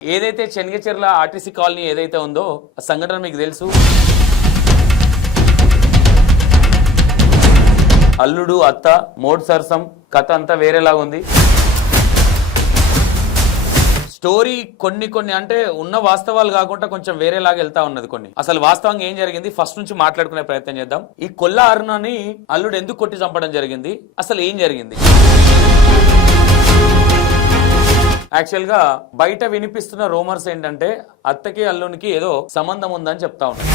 ఏదైతే చెన్నగిచెర్ల RTC colony ఏదైతే ఉందో ఆ సంఘటన మీకు తెలుసు. అల్లుడు అత్త మోడ్ సరసం కథ అంతా వేరేలాగా ఉంది. స్టోరీ కొన్ని అంటే ఉన్న వాస్తవాలు కాకుండా కొంచెం వేరేలాగా వెళ్తా ఉన్నది. కొన్ని అసలు వాస్తవంగా ఏం జరిగింది ఫస్ట్ నుంచి మాట్లాడుకునే ప్రయత్నం చేద్దాం. ఈ కొల్ల అరుణని అల్లుడు ఎందుకు కొట్టి చంపడం జరిగింది, అసలు ఏం జరిగింది? యాక్చువల్ గా బయట వినిపిస్తున్న రూమర్స్ ఏంటంటే అత్తకి అల్లునికి ఏదో సంబంధం ఉందని చెప్తా ఉన్నారు.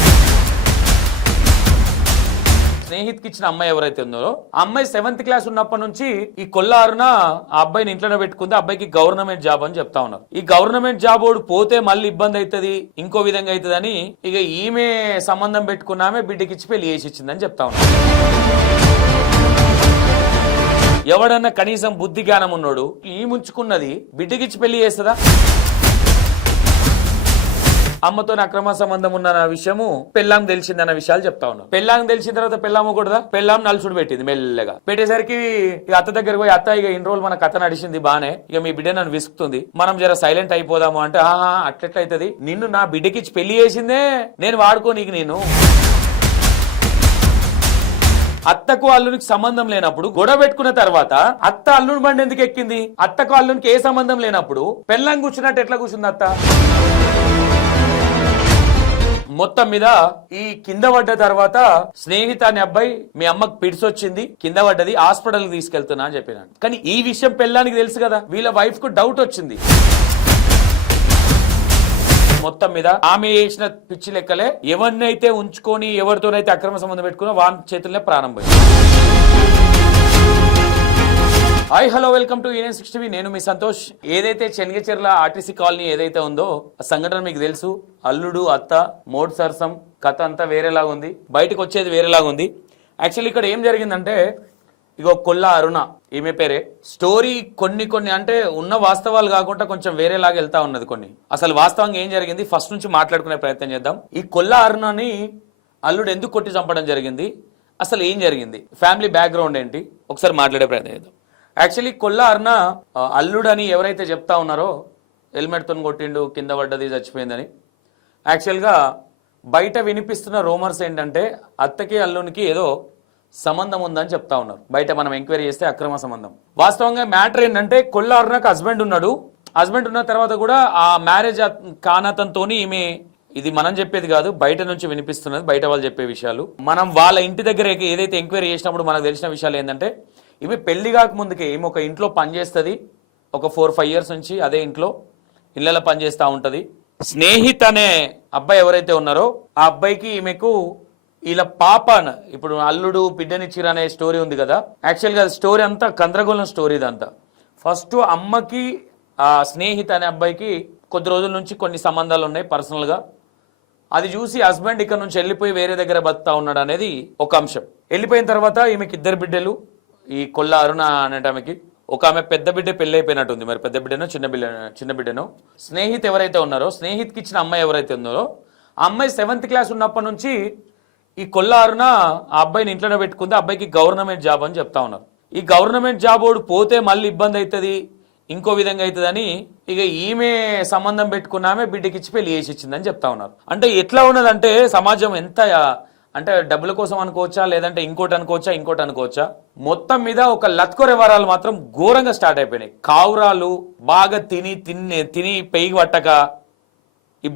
స్నేహితుకి ఇచ్చిన అమ్మాయి ఎవరైతే ఉందో ఆ అమ్మాయి 7th క్లాస్ ఉన్నప్పటి నుంచి ఈ కొల్ల అరుణ ఆ అబ్బాయిని ఇంట్లోనే పెట్టుకుంది. అబ్బాయికి గవర్నమెంట్ జాబ్ అని చెప్తా ఉన్నారు. ఈ గవర్నమెంట్ జాబ్ ఓడు పోతే మళ్ళీ ఇబ్బంది అవుతుంది, ఇంకో విధంగా అవుతుంది అని ఇక ఈమె సంబంధం పెట్టుకున్నామే బిడ్డకిచ్చి పెళ్లి చేసి ఇచ్చిందని చెప్తా ఉన్నారు. ఎవడన్నా కనీసం బుద్ధి జ్ఞానం ఉన్నాడు ఈ ముంచుకున్నది బిడ్డకిచ్చి పెళ్లి చేస్తుందా? అమ్మతో అక్రమ సంబంధం ఉన్న విషయము పెళ్ళాం తెలిసిందన్న విషయాలు చెప్తా ఉన్నాం. పెళ్ళాం తెలిసిన తర్వాత పెళ్ళాము కూడా పెళ్ళాం నలుసుడు పెట్టింది. మెల్లగా పెట్టేసరికి ఇక అత్త దగ్గరకు పోయి అత్త ఇక ఇన్ని రోజులు మన కథ నడిచింది బానే, ఇక మీ బిడ్డ నన్ను విసుకుతుంది, మనం జర సైలెంట్ అయిపోదాము అంటే ఆహా అట్లెట్లయితది, నిన్ను నా బిడ్డకిచ్చి పెళ్లి చేసిందే నేను వాడుకో నీకు నేను. అత్తకు అల్లునికి సంబంధం లేనప్పుడు గొడవ పెట్టుకున్న తర్వాత అత్త అల్లుని బండి ఎందుకు ఎక్కింది? అత్తకు అల్లునికి ఏ సంబంధం లేనప్పుడు పెళ్ళం కూర్చున్నట్టు ఎట్లా కూర్చుంది అత్త? మొత్తం మీద ఈ కింద పడ్డ తర్వాత స్నేహిత అనే అబ్బాయి మీ అమ్మకు పిడిసి వచ్చింది, కింద పడ్డది, హాస్పిటల్ తీసుకెళ్తున్నా అని చెప్పినాను. కానీ ఈ విషయం పెళ్ళానికి తెలుసు కదా, వీళ్ళ వైఫ్ కు డౌట్ వచ్చింది. మొత్తం మీద ఆమె చేసిన పిచ్చి లెక్కలే ఎవరినైతే ఉంచుకొని ఎవరితోనైతే అక్రమ సంబంధం పెట్టుకున్నా వాని చేతుల్లో ప్రాణం పోయింది. Hi hello welcome to EN 60. నేను మీ సంతోష్. ఏదైతే చెన్నగిచెర్ల ఆర్టీసీ కాలనీ ఏదైతే ఉందో ఆ సంఘటన మీకు తెలుసు. అల్లుడు అత్త మోడ్ సరసం కథ అంతా వేరేలాగా ఉంది, బయటకు వచ్చేది వేరేలాగా ఉంది. యాక్చువల్లీ ఇక్కడ ఏం జరిగిందంటే ఇగో కొల్ల అరుణ ఈమె పేరే. స్టోరీ కొన్ని అంటే ఉన్న వాస్తవాలు కాకుండా కొంచెం వేరేలాగా వెళ్తా ఉన్నది. కొన్ని అసలు వాస్తవంగా ఏం జరిగింది ఫస్ట్ నుంచి మాట్లాడుకునే ప్రయత్నం చేద్దాం. ఈ కొల్ల అరుణని అల్లుడు ఎందుకు కొట్టి చంపడం జరిగింది, అసలు ఏం జరిగింది, ఫ్యామిలీ బ్యాక్గ్రౌండ్ ఏంటి, ఒకసారి మాట్లాడే ప్రయత్నం చేద్దాం. యాక్చువల్లీ కొల్ల అరుణ అల్లుడు అని ఎవరైతే చెప్తా ఉన్నారో హెల్మెట్తో కొట్టిండు, కింద పడ్డది, చచ్చిపోయిందని. యాక్చువల్గా బయట వినిపిస్తున్న రూమర్స్ ఏంటంటే అత్తకి అల్లునికి ఏదో సంబంధం ఉందని చెప్తా ఉన్నారు. బయట మనం ఎంక్వైరీ చేస్తే అక్రమ సంబంధం. వాస్తవంగా మ్యాటర్ ఏంటంటే కొల్ల అరుణకు హస్బెండ్ ఉన్నాడు. హస్బెండ్ ఉన్న తర్వాత కూడా ఆ మ్యారేజ్ కానతంతోని ఈమె, ఇది మనం చెప్పేది కాదు, బయట నుంచి వినిపిస్తున్నది, బయట వాళ్ళు చెప్పే విషయాలు. మనం వాళ్ళ ఇంటి దగ్గర ఏదైతే ఎంక్వైరీ చేసినప్పుడు మనకు తెలిసిన విషయాలు ఏంటంటే ఈమె పెళ్లి కాకముందుకే ఈమె ఒక ఇంట్లో పనిచేస్తుంది. ఒక 4-5 years నుంచి అదే ఇళ్ళలో పనిచేస్తూ ఉంటుంది. స్నేహిత్ అనే అబ్బాయి ఎవరైతే ఉన్నారో ఆ అబ్బాయికి ఈమెకు ఇలా పాప, ఇప్పుడు అల్లుడు బిడ్డనిచ్చిరు అనే స్టోరీ ఉంది కదా. యాక్చువల్గా స్టోరీ అంతా గందరగోళం స్టోరీ. ఇదంతా ఫస్ట్ అమ్మకి ఆ స్నేహిత్ అనే అబ్బాయికి కొద్ది రోజుల నుంచి కొన్ని సంబంధాలు ఉన్నాయి పర్సనల్గా. అది చూసి హస్బెండ్ ఇక్కడ నుంచి వెళ్ళిపోయి వేరే దగ్గర బతుకుతా ఉన్నాడు అనేది ఒక అంశం. వెళ్ళిపోయిన తర్వాత ఈమెకి 2 బిడ్డలు. ఈ కొల్ల అరుణ అనేటామెకి ఒక ఆమె పెద్ద బిడ్డ పెళ్లి అయిపోయినట్టుంది. మరి పెద్ద బిడ్డనో చిన్న బిడ్డనో. స్నేహిత్ ఎవరైతే ఉన్నారో స్నేహిత్కి ఇచ్చిన అమ్మాయి ఎవరైతే ఉన్నారో ఆ అమ్మాయి 7th క్లాస్ ఉన్నప్పటి నుంచి ఈ కొల్ల అరుణ ఆ అబ్బాయిని ఇంట్లోనే పెట్టుకుంది. అబ్బాయికి గవర్నమెంట్ జాబ్ అని చెప్తా ఉన్నారు. ఈ గవర్నమెంట్ జాబ్ ఓడు పోతే మళ్ళీ ఇబ్బంది అవుతుంది, ఇంకో విధంగా అవుతుంది అని ఇక ఈమె సంబంధం పెట్టుకున్నామే బిడ్డకిచ్చి పెళ్లి చేసి ఇచ్చిందని చెప్తా ఉన్నారు. అంటే ఎట్లా ఉన్నదంటే సమాజం ఎంత అంటే డబ్బుల కోసం అనుకోవచ్చా, లేదంటే ఇంకోటి అనుకోవచ్చా. మొత్తం మీద ఒక లత్కొర వ్యవహారాలు మాత్రం ఘోరంగా స్టార్ట్ అయిపోయినాయి. కావురాలు బాగా తిని పెయిగి పట్టక ఈ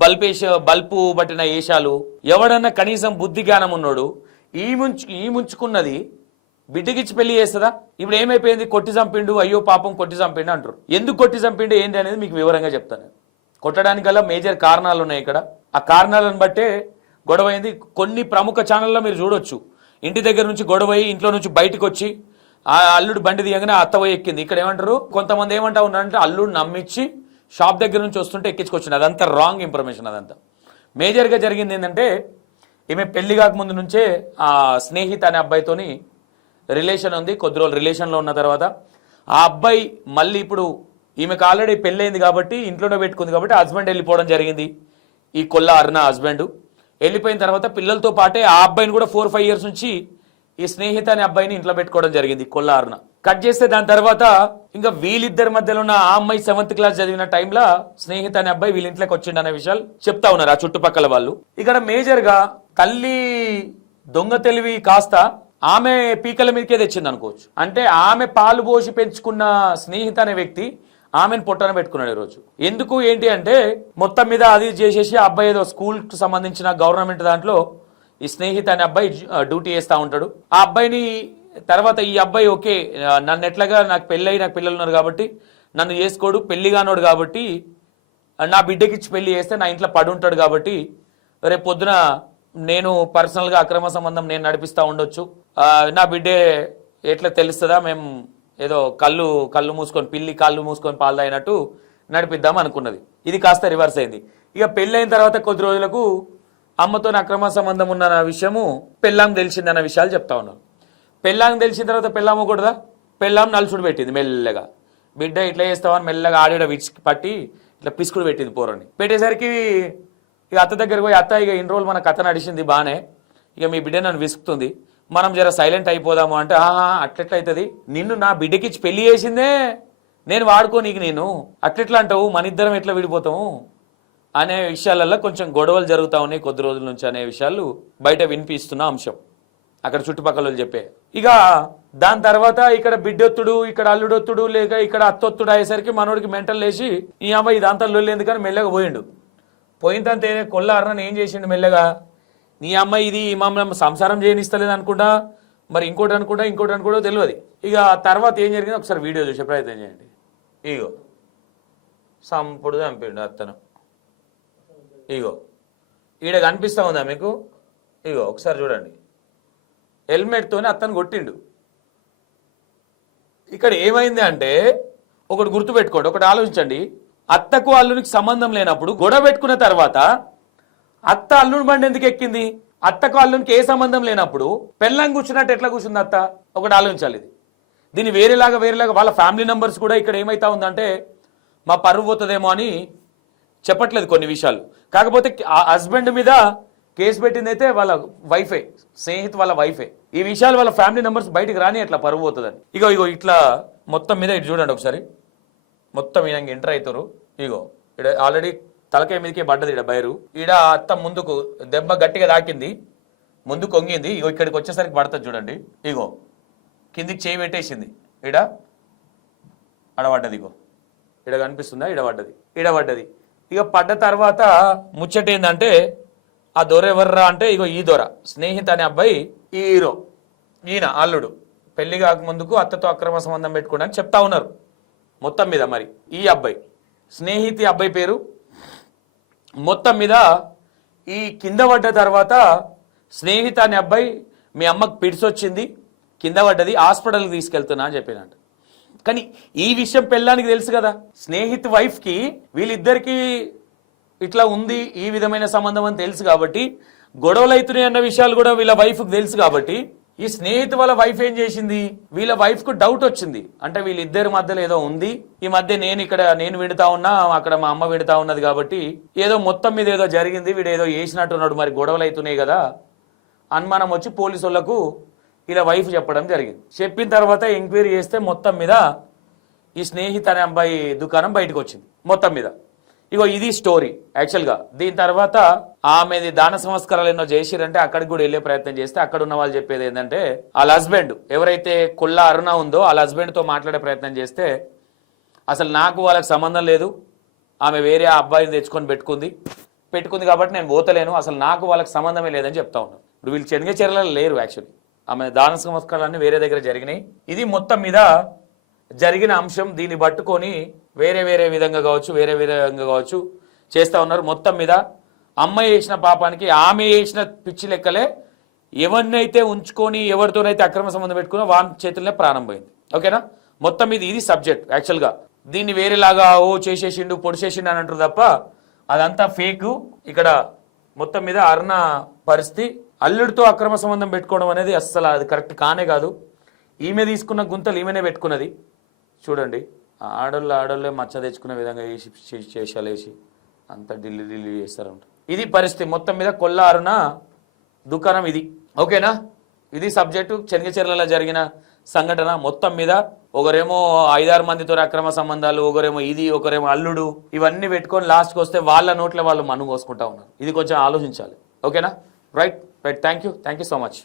బల్పు పట్టిన ఏషాలు. ఎవడన్నా కనీసం బుద్ధి జ్ఞానం ఉన్నాడు ఈ ముంచుకున్నది బిడ్డకిచ్చి పెళ్లి చేస్తుందా? ఇప్పుడు ఏమైపోయింది, కొట్టి చంపిండు, అయ్యో పాపం కొట్టి చంపిండు అంటారు. ఎందుకు కొట్టి చంపిండు ఏంటి అనేది మీకు వివరంగా చెప్తాను. కొట్టడానికి గల మేజర్ కారణాలు ఉన్నాయి ఇక్కడ. ఆ కారణాలను బట్టే గొడవ అయింది. కొన్ని ప్రముఖ ఛానల్లో మీరు చూడొచ్చు, ఇంటి దగ్గర నుంచి గొడవ అయ్యి ఇంట్లో నుంచి బయటకు వచ్చి ఆ అల్లుడు బండి దిగగానే అత్త పోయి ఎక్కింది. ఇక్కడ ఏమంటారు, కొంతమంది ఏమంటా ఉన్నారంటే అల్లుడు నమ్మించి షాప్ దగ్గర నుంచి వస్తుంటే ఎక్కించుకొచ్చింది. అదంతా రాంగ్ ఇన్ఫర్మేషన్. అదంతా మేజర్గా జరిగింది ఏంటంటే ఈమె పెళ్లి కాకముందు నుంచే ఆ స్నేహిత్ అనే అబ్బాయితోని రిలేషన్ ఉంది. కొద్ది రోజులు రిలేషన్లో ఉన్న తర్వాత ఆ అబ్బాయి మళ్ళీ ఇప్పుడు ఈమెకు ఆల్రెడీ పెళ్ళయింది కాబట్టి ఇంట్లోనే పెట్టుకుంది కాబట్టి హస్బెండ్ వెళ్ళిపోవడం జరిగింది. ఈ కొల్ల అరుణ హస్బెండ్ వెళ్ళిపోయిన తర్వాత పిల్లలతో పాటే ఆ అబ్బాయిని కూడా 4-5 years నుంచి ఈ స్నేహిత అనే అబ్బాయిని ఇంట్లో పెట్టుకోవడం జరిగింది కొల్లా అరుణ. కట్ చేస్తే దాని తర్వాత ఇంకా వీళ్ళిద్దరి మధ్యలో ఉన్న ఆ అమ్మాయి 7th క్లాస్ చదివిన టైంలో స్నేహిత అనే అబ్బాయి వీళ్ళ ఇంట్లోకి వచ్చిండు అనే విషయాలు చెప్తా ఉన్నారు ఆ చుట్టుపక్కల వాళ్ళు. ఇక్కడ మేజర్ గా తల్లి దొంగ తెలివి కాస్త ఆమె పీకల మీదకే తెచ్చింది అనుకోవచ్చు. అంటే ఆమె పాలు పోసి పెంచుకున్న స్నేహిత అనే వ్యక్తి ఆమెను పొట్టన పెట్టుకున్నాడు ఈరోజు. ఎందుకు ఏంటి అంటే మొత్తం మీద అది చేసేసి ఆ అబ్బాయి ఏదో స్కూల్ కు సంబంధించిన గవర్నమెంట్ దాంట్లో ఈ స్నేహిత అనే అబ్బాయి డ్యూటీ చేస్తూ ఉంటాడు. ఆ అబ్బాయిని తర్వాత ఈ అబ్బాయి ఓకే నన్ను ఎట్లాగా నాకు పెళ్ళి నాకు పిల్లలు ఉన్నారు కాబట్టి నన్ను చేసుకోడు, పెళ్లి కానోడు కాబట్టి నా బిడ్డకి ఇచ్చి పెళ్లి చేస్తే నా ఇంట్లో పడి ఉంటాడు కాబట్టి రేపు పొద్దున నేను పర్సనల్గా అక్రమ సంబంధం నేను నడిపిస్తూ ఉండొచ్చు, నా బిడ్డే ఎట్లా తెలుస్తుందా, మేము ఏదో కళ్ళు మూసుకొని పిల్లి కాళ్ళు మూసుకొని పాలు తాగినట్టు నడిపిద్దాం అనుకున్నది. ఇది కాస్త రివర్స్ అయింది. ఇక పెళ్ళైన తర్వాత కొద్ది రోజులకు అమ్మతో అక్రమ సంబంధం ఉన్న విషయము పెళ్ళాం తెలిసిందన్న విషయాలు చెప్తా ఉన్నారు. పెళ్ళాం తెలిసిన తర్వాత పెళ్ళాము కూడదా, పెళ్ళాం నలుసుడు పెట్టింది మెల్లగా. బిడ్డ ఇట్లా చేస్తామని మెల్లగా ఆడిడ విడిచి పట్టి ఇట్లా పిసుకుడు పెట్టింది పోరని. పెట్టేసరికి ఇక అత్త దగ్గరికి పోయి అత్త ఇక ఇన్ని రోజులు మన కథ నడిచింది బాగానే, ఇక మీ బిడ్డ నన్ను విసుకుతుంది, మనం జర సైలెంట్ అయిపోదాము అంటే అట్లెట్లయితుంది, నిన్ను నా బిడ్డకిచ్చి పెళ్లి చేసిందే నేను వాడుకో నీకు, నేను అట్లెట్లా అంటావు, మన ఇద్దరం ఎట్లా విడిపోతాము అనే విషయాలలో కొంచెం గొడవలు జరుగుతూ ఉన్నాయి కొద్ది రోజుల నుంచి అనే విషయాలు బయట వినిపిస్తున్న అంశం అక్కడ చుట్టుపక్కల చెప్పే. ఇక దాని తర్వాత ఇక్కడ బిడ్డొత్తుడు, ఇక్కడ అల్లుడొత్తుడు, లేక ఇక్కడ అత్తొత్తుడు అయ్యేసరికి మనోడికి మెంటల్ లేచి ఈ అమ్మాయి ఇదంతా లొల్లి ఎందుకని మెల్లగా పోయిండు. పోయినంతే కొల్లా అరుణని ఏం చేసిండు మెల్లగా, నీ అమ్మాయి ఇది మమ్మల్ని సంసారం చేయనిస్తలేదు అనుకుంటా, మరి ఇంకోటి అనుకుంటా తెలియదు. ఇక తర్వాత ఏం జరిగిందో ఒకసారి వీడియో చూసే ప్రయత్నం చేయండి. ఇగో సంపుడు చంపిండు అత్తను. ఇగో ఈడ కనిపిస్తా ఉందా మీకు, ఇగో ఒకసారి చూడండి, హెల్మెట్తోనే అత్తను కొట్టిండు. ఇక్కడ ఏమైంది అంటే ఒకటి గుర్తుపెట్టుకోండి, ఒకటి ఆలోచించండి. అత్తకు అల్లునికి సంబంధం లేనప్పుడు గొడవ పెట్టుకున్న తర్వాత అత్త అల్లుని బండి ఎందుకు ఎక్కింది? అత్తకు అల్లునికి ఏ సంబంధం లేనప్పుడు పెళ్ళం కూర్చున్నట్టు ఎట్లా కూర్చుంది అత్త? ఒకటి ఆలోచించాలి. ఇది దీన్ని వేరేలాగా వాళ్ళ ఫ్యామిలీ మెంబర్స్ కూడా ఇక్కడ ఏమైతా ఉందంటే మా పరువు పోతుందేమో అని చెప్పట్లేదు కొన్ని విషయాలు. కాకపోతే ఆ హస్బెండ్ మీద కేసు పెట్టింది అయితే వాళ్ళ వైఫే, స్నేహితు వాళ్ళ వైఫే. ఈ విషయాలు వాళ్ళ ఫ్యామిలీ మెంబర్స్ బయటికి రాని అట్లా పరువు పోతుందని. ఇగో ఇట్లా మొత్తం మీద ఇటు చూడండి ఒకసారి, మొత్తం ఈయన ఎంటర్ అవుతారు. ఇగో ఇక్కడ ఆల్రెడీ తలకాయ మీదకే పడ్డది ఈడ బైరు. ఈడ అత్త ముందుకు దెబ్బ గట్టిగా తాకింది, ముందు కొంగింది. ఇగో ఇక్కడికి వచ్చేసరికి పడుతుంది చూడండి, ఇగో కిందికి చేయి పెట్టేసింది, ఈడ అడబడ్డది. ఇగో ఈడ కనిపిస్తుందా, ఈడబడ్డది. ఇక పడ్డ తర్వాత ముచ్చట ఏంటంటే ఆ దొర ఎవర్రా అంటే ఇగో ఈ దొర స్నేహిత అనే అబ్బాయి ఈ హీరో, ఈయన అల్లుడు పెళ్లి కాక ముందుకు అత్తతో అక్రమ సంబంధం పెట్టుకోవడానికి చెప్తా ఉన్నారు మొత్తం మీద. మరి ఈ అబ్బాయి స్నేహితి అబ్బాయి పేరు. మొత్తం మీద ఈ కింద పడ్డ తర్వాత స్నేహిత అనే అబ్బాయి మీ అమ్మకు పిడిసి వచ్చింది, కింద పడ్డది, హాస్పిటల్కి తీసుకెళ్తున్నా అని చెప్పినట్టు. కానీ ఈ విషయం పెళ్ళానికి తెలుసు కదా, స్నేహిత్ వైఫ్కి వీళ్ళిద్దరికీ ఇట్లా ఉంది ఈ విధమైన సంబంధం అని తెలుసు కాబట్టి, గొడవలు అవుతున్నాయి అన్న విషయాలు కూడా వీళ్ళ వైఫ్కి తెలుసు కాబట్టి ఈ స్నేహితు వాళ్ళ వైఫ్ ఏం చేసింది, వీళ్ళ వైఫ్కు డౌట్ వచ్చింది. అంటే వీళ్ళిద్దరి మధ్యలో ఏదో ఉంది, ఈ మధ్య నేను విడుతా ఉన్నా, అక్కడ మా అమ్మ విడుతా ఉన్నది కాబట్టి ఏదో మొత్తం మీద ఏదో జరిగింది, వీడు ఏదో చేసినట్టున్నాడు, మరి గొడవలు అవుతున్నాయి కదా అనుమానం వచ్చి పోలీసు వాళ్ళకు ఇలా వైఫ్ చెప్పడం జరిగింది. చెప్పిన తర్వాత ఎంక్వైరీ చేస్తే మొత్తం మీద ఈ స్నేహిత అనే అబ్బాయి దుకాణం బయటకు వచ్చింది మొత్తం మీద. ఇగో ఇది స్టోరీ యాక్చువల్గా. దీని తర్వాత ఆమెది దాన సంస్కారాలు ఎన్నో చేసిరంటే అక్కడికి కూడా వెళ్ళే ప్రయత్నం చేస్తే అక్కడ ఉన్న వాళ్ళు చెప్పేది ఏంటంటే వాళ్ళ హస్బెండ్ ఎవరైతే కొల్లా అరుణ ఉందో వాళ్ళ హస్బెండ్తో మాట్లాడే ప్రయత్నం చేస్తే అసలు నాకు వాళ్ళకి సంబంధం లేదు, ఆమె వేరే ఆ అబ్బాయిని తెచ్చుకొని పెట్టుకుంది కాబట్టి నేను పోతలేను, అసలు నాకు వాళ్ళకి సంబంధమే లేదని చెప్తా ఉన్నాను. ఇప్పుడు వీళ్ళు చెన్నగచెర్లలో లేరు, యాక్చువల్లీ ఆమె దాన సంస్కారాలన్నీ వేరే దగ్గర జరిగినాయి. ఇది మొత్తం మీద జరిగిన అంశం. దీన్ని పట్టుకొని వేరే విధంగా కావచ్చు చేస్తూ ఉన్నారు. మొత్తం మీద అమ్మాయి చేసిన పాపానికి ఆమె చేసిన పిచ్చి లెక్కలే ఎవరినైతే ఉంచుకొని ఎవరితోనైతే అక్రమ సంబంధం పెట్టుకున్నా వాని చేతులనే ప్రాణం పోయింది. ఓకేనా? మొత్తం మీద ఇది సబ్జెక్ట్ యాక్చువల్గా. దీన్ని వేరేలాగా చేసేసిండు పొడిచేసిండు అని అంటారు తప్ప అదంతా ఫేక్. ఇక్కడ మొత్తం మీద అరుణ పరిస్థితి, అల్లుడితో అక్రమ సంబంధం పెట్టుకోవడం అనేది అస్సలు అది కరెక్ట్ కానే కాదు. ఈమె తీసుకున్న గుంతలు ఈమెనే పెట్టుకున్నది. చూడండి, ఆడోళ్ళే మచ్చ తెచ్చుకునే విధంగా వేసి అంతా ఢిల్లీ చేస్తారంట. ఇది పరిస్థితి మొత్తం మీద. కొల్లా అరుణ దుకాణం ఇది. ఓకేనా? ఇది సబ్జెక్టు. చెన్నగిచెర్లలో జరిగిన సంఘటన మొత్తం మీద ఒకరేమో 5-6 మందితో అక్రమ సంబంధాలు, ఒకరేమో అల్లుడు, ఇవన్నీ పెట్టుకొని లాస్ట్కి వస్తే వాళ్ళ నోట్ల వాళ్ళు మన్ను కోసుకుంటా ఉన్నారు. ఇది కొంచెం ఆలోచించాలి. ఓకేనా? Right. Thank you so much.